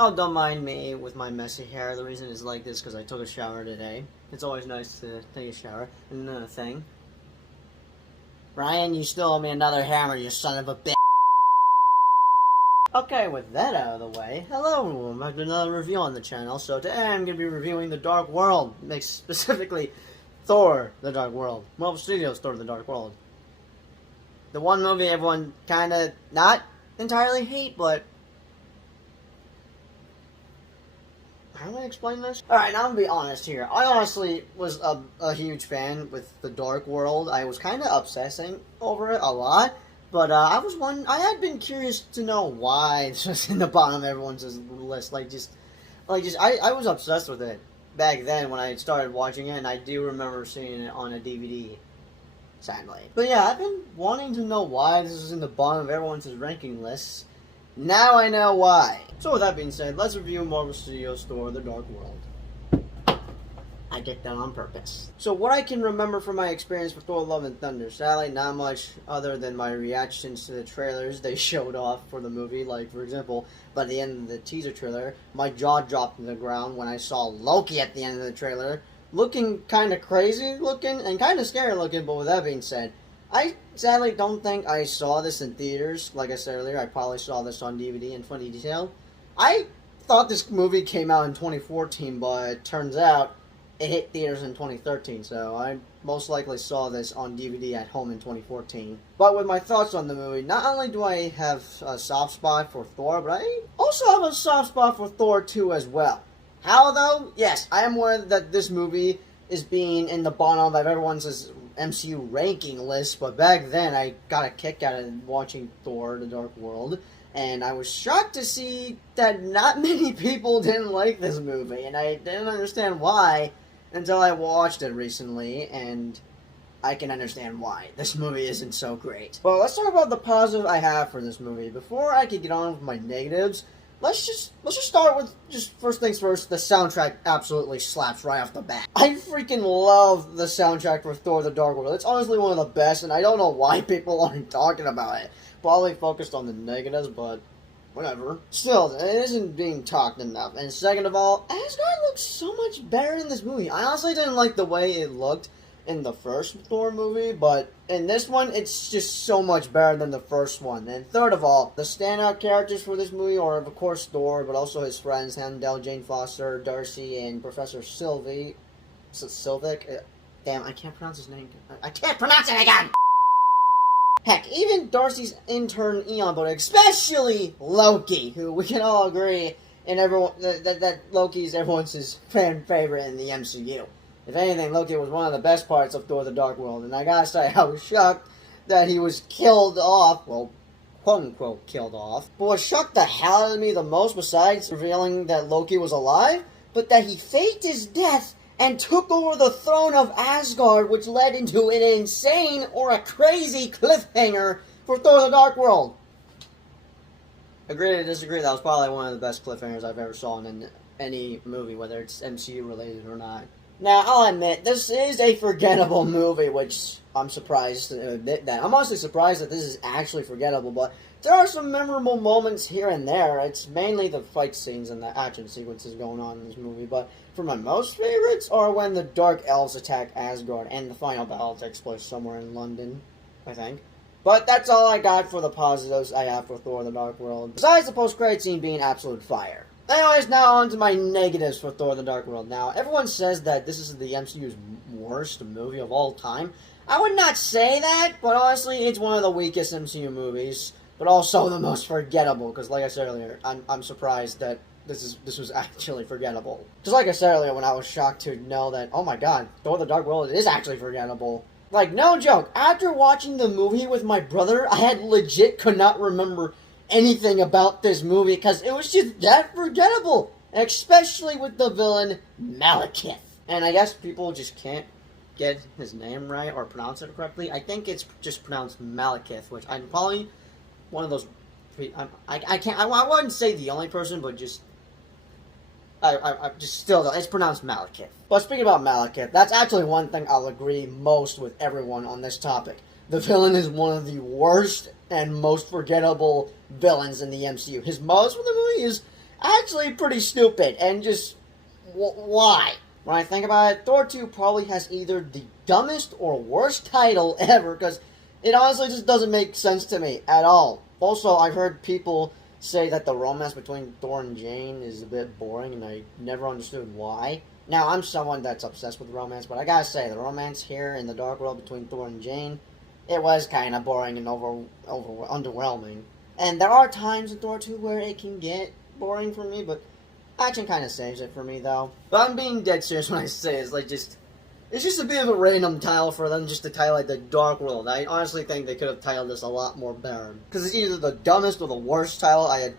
Oh, don't mind me with my messy hair. The reason it's like this because I took a shower today. It's always nice to take a shower. And another thing. Ryan, you still owe me another hammer, you son of a bitch. Okay, with that out of the way, hello everyone, back to another review on the channel. So today I'm going to be reviewing The Dark World, specifically Thor, The Dark World. Marvel Studios Thor, The Dark World. The one movie everyone kind of not entirely hate, but how do I explain this? Alright, now I'm going to be honest here. I honestly was a huge fan with The Dark World. I was kind of obsessing over it a lot. But I had been curious to know why this was in the bottom of everyone's list. I was obsessed with it back then when I started watching it, and I do remember seeing it on a DVD, sadly. But yeah, I've been wanting to know why this is in the bottom of everyone's ranking lists. Now I know why. So with that being said, let's review Marvel Studios' Thor: The Dark World. I did that on purpose. So what I can remember from my experience with Thor: Love and Thunder, sadly not much other than my reactions to the trailers they showed off for the movie. Like, for example, by the end of the teaser trailer, my jaw dropped to the ground when I saw Loki at the end of the trailer, looking kind of crazy looking and kind of scary looking. But with that being said, I sadly don't think I saw this in theaters. Like I said earlier, I probably saw this on DVD in funny detail. I thought this movie came out in 2014, but it turns out it hit theaters in 2013, so I most likely saw this on DVD at home in 2014. But with my thoughts on the movie, not only do I have a soft spot for Thor, but I also have a soft spot for Thor 2 as well. How though? Yes, I am aware that this movie is being in the bottom of everyone's MCU ranking list, but back then I got a kick out of watching Thor: The Dark World, and I was shocked to see that not many people didn't like this movie, and I didn't understand why until I watched it recently, and I can understand why. This movie isn't so great. Well, let's talk about the positive I have for this movie. Before I can get on with my negatives, let's just start with, just first things first, the soundtrack absolutely slaps right off the bat. I freaking love the soundtrack for Thor: The Dark World. It's honestly one of the best, and I don't know why people aren't talking about it. Probably focused on the negatives, but whatever. Still, it isn't being talked enough. And second of all, Asgard looks so much better in this movie. I honestly didn't like the way it looked in the first Thor movie, but in this one, it's just so much better than the first one. And third of all, the standout characters for this movie are, of course, Thor, but also his friends, Heimdall, Jane Foster, Darcy, and Professor Sylvie. Sylvic? Damn, I can't pronounce his name. I can't pronounce it again! Heck, even Darcy's intern Eon, but especially Loki, who we can all agree and everyone that Loki's everyone's fan favorite in the MCU. If anything, Loki was one of the best parts of Thor: The Dark World, and I gotta say, I was shocked that he was killed off, well, quote-unquote killed off. But what shocked the hell out of me the most, besides revealing that Loki was alive, but that he faked his death and took over the throne of Asgard, which led into an insane or a crazy cliffhanger for Thor: The Dark World. Agree to disagree, that was probably one of the best cliffhangers I've ever saw in any movie, whether it's MCU related or not. Now, I'll admit, this is a forgettable movie, which I'm surprised to admit that. I'm honestly surprised that this is actually forgettable, but there are some memorable moments here and there. It's mainly the fight scenes and the action sequences going on in this movie, but for my most favorites are when the Dark Elves attack Asgard and the final battle takes place somewhere in London, I think. But that's all I got for the positives I have for Thor: The Dark World, besides the post-credit scene being absolute fire. Anyways, now on to my negatives for Thor: The Dark World. Now, everyone says that this is the MCU's worst movie of all time. I would not say that, but honestly, it's one of the weakest MCU movies, but also the most forgettable, because like I said earlier, I'm surprised that this was actually forgettable. Just like I said earlier, when I was shocked to know that, oh my god, Thor: The Dark World is actually forgettable. Like, no joke, after watching the movie with my brother, I had legit could not remember anything about this movie, because it was just that forgettable. Especially with the villain, Malekith. And I guess people just can't get his name right or pronounce it correctly. I think it's just pronounced Malekith, which I'm probably one of those... I wouldn't say the only person, but just... I just still though, it's pronounced Malekith. But speaking about Malekith, that's actually one thing I'll agree most with everyone on this topic. The villain is one of the worst and most forgettable villains in the MCU. His most for the movie is actually pretty stupid, and just, why? When I think about it, Thor 2 probably has either the dumbest or worst title ever, because it honestly just doesn't make sense to me at all. Also, I've heard people say that the romance between Thor and Jane is a bit boring, and I never understood why. Now, I'm someone that's obsessed with romance, but I gotta say, the romance here in the Dark World between Thor and Jane, it was kind of boring and underwhelming. And there are times in Thor 2 where it can get boring for me, but action kind of saves it for me, though. But I'm being dead serious when I say it's like it's just a bit of a random title for them just to title it the Dark World. I honestly think they could have titled this a lot more better. Because it's either the dumbest or the worst title I had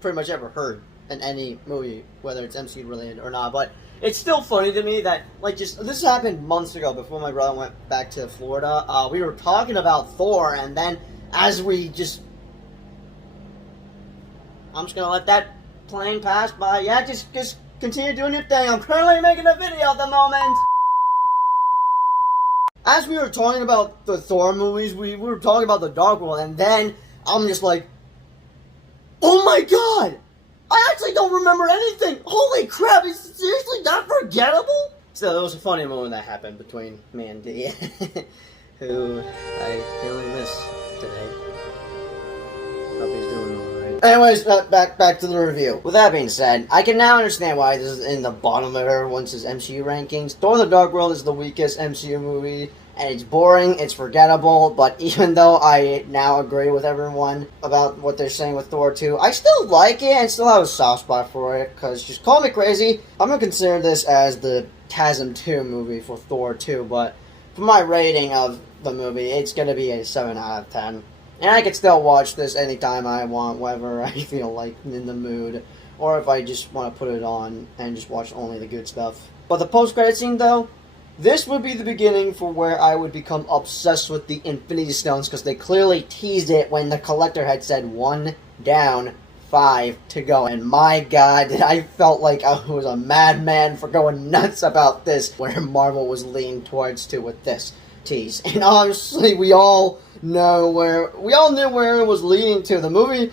pretty much ever heard in any movie, whether it's MCU related or not. But it's still funny to me that, like, this happened months ago before my brother went back to Florida. We were talking about Thor, and then as we I'm just gonna let that plane pass by. Yeah, just continue doing your thing. I'm currently making a video at the moment. As we were talking about the Thor movies, we were talking about the Dark World, and then I'm just like, oh my god! I actually don't remember anything! Holy crap, is it seriously that forgettable? So it was a funny moment that happened between me and Dee, who I really miss today. Hope he's doing alright. Anyways, back to the review. With that being said, I can now understand why this is in the bottom of everyone's MCU rankings. Thor: The Dark World is the weakest MCU movie, and it's boring, it's forgettable, but even though I now agree with everyone about what they're saying with Thor 2, I still like it and still have a soft spot for it, because just call me crazy, I'm going to consider this as the Chasm 2 movie for Thor 2, but for my rating of the movie, it's going to be a 7 out of 10. And I can still watch this anytime I want, whenever I feel like in the mood, or if I just want to put it on and just watch only the good stuff. But the post-credit scene, though, this would be the beginning for where I would become obsessed with the Infinity Stones, because they clearly teased it when the Collector had said 1 down, 5 to go. And my god, I felt like I was a madman for going nuts about this, where Marvel was leaning towards to with this tease. And honestly, we all knew where it was leading to. The movie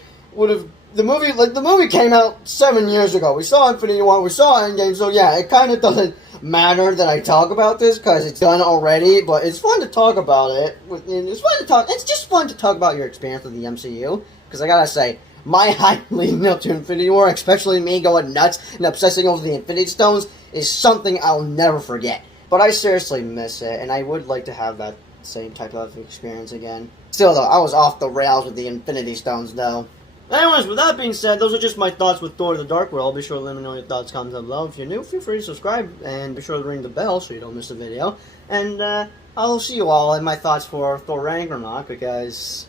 came out 7 years ago. We saw Infinity War, we saw Endgame, so yeah, it kind of doesn't matter that I talk about this because it's done already, but it's fun to talk about it. It's just fun to talk about your experience with the MCU, because I gotta say, my hype leading up to Infinity War, especially me going nuts and obsessing over the Infinity Stones, is something I'll never forget. But I seriously miss it, and I would like to have that same type of experience again. Still though, I was off the rails with the Infinity Stones though. Anyways, with that being said, those are just my thoughts with Thor: The Dark World. Be sure to let me know your thoughts, comments down below. If you're new, feel free to subscribe, and be sure to ring the bell so you don't miss a video. And I'll see you all in my thoughts for Thor Ragnarok, because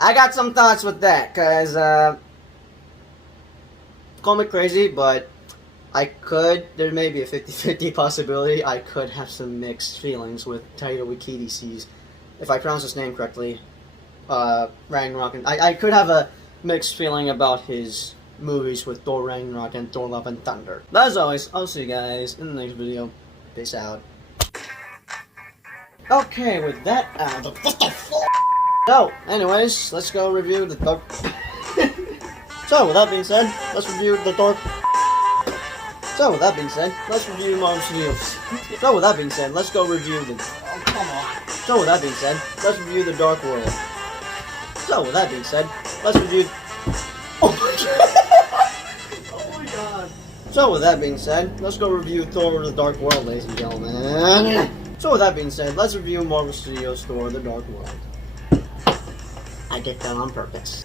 I got some thoughts with that, because, call me crazy, but there may be a 50-50 possibility, I could have some mixed feelings with Taika Waititi's, if I pronounce his name correctly, Ragnarok. And I could have a mixed feeling about his movies with Thor Ragnarok and Thor Love and Thunder. But as always, I'll see you guys in the next video. Peace out. Okay, with that so, anyways, let's go review the Thor. So, with that being said, let's review the Thor. So, with that being said, let's review Marvel Studios. So, with that being said, let's go review the. Oh, come on. So, with that being said, let's review the Dark World. So, with that being said, let's review. Oh my god! Oh my god! So, with that being said, let's go review Thor: The Dark World, ladies and gentlemen. So, with that being said, let's review Marvel Studios' Thor: The Dark World. I did that on purpose.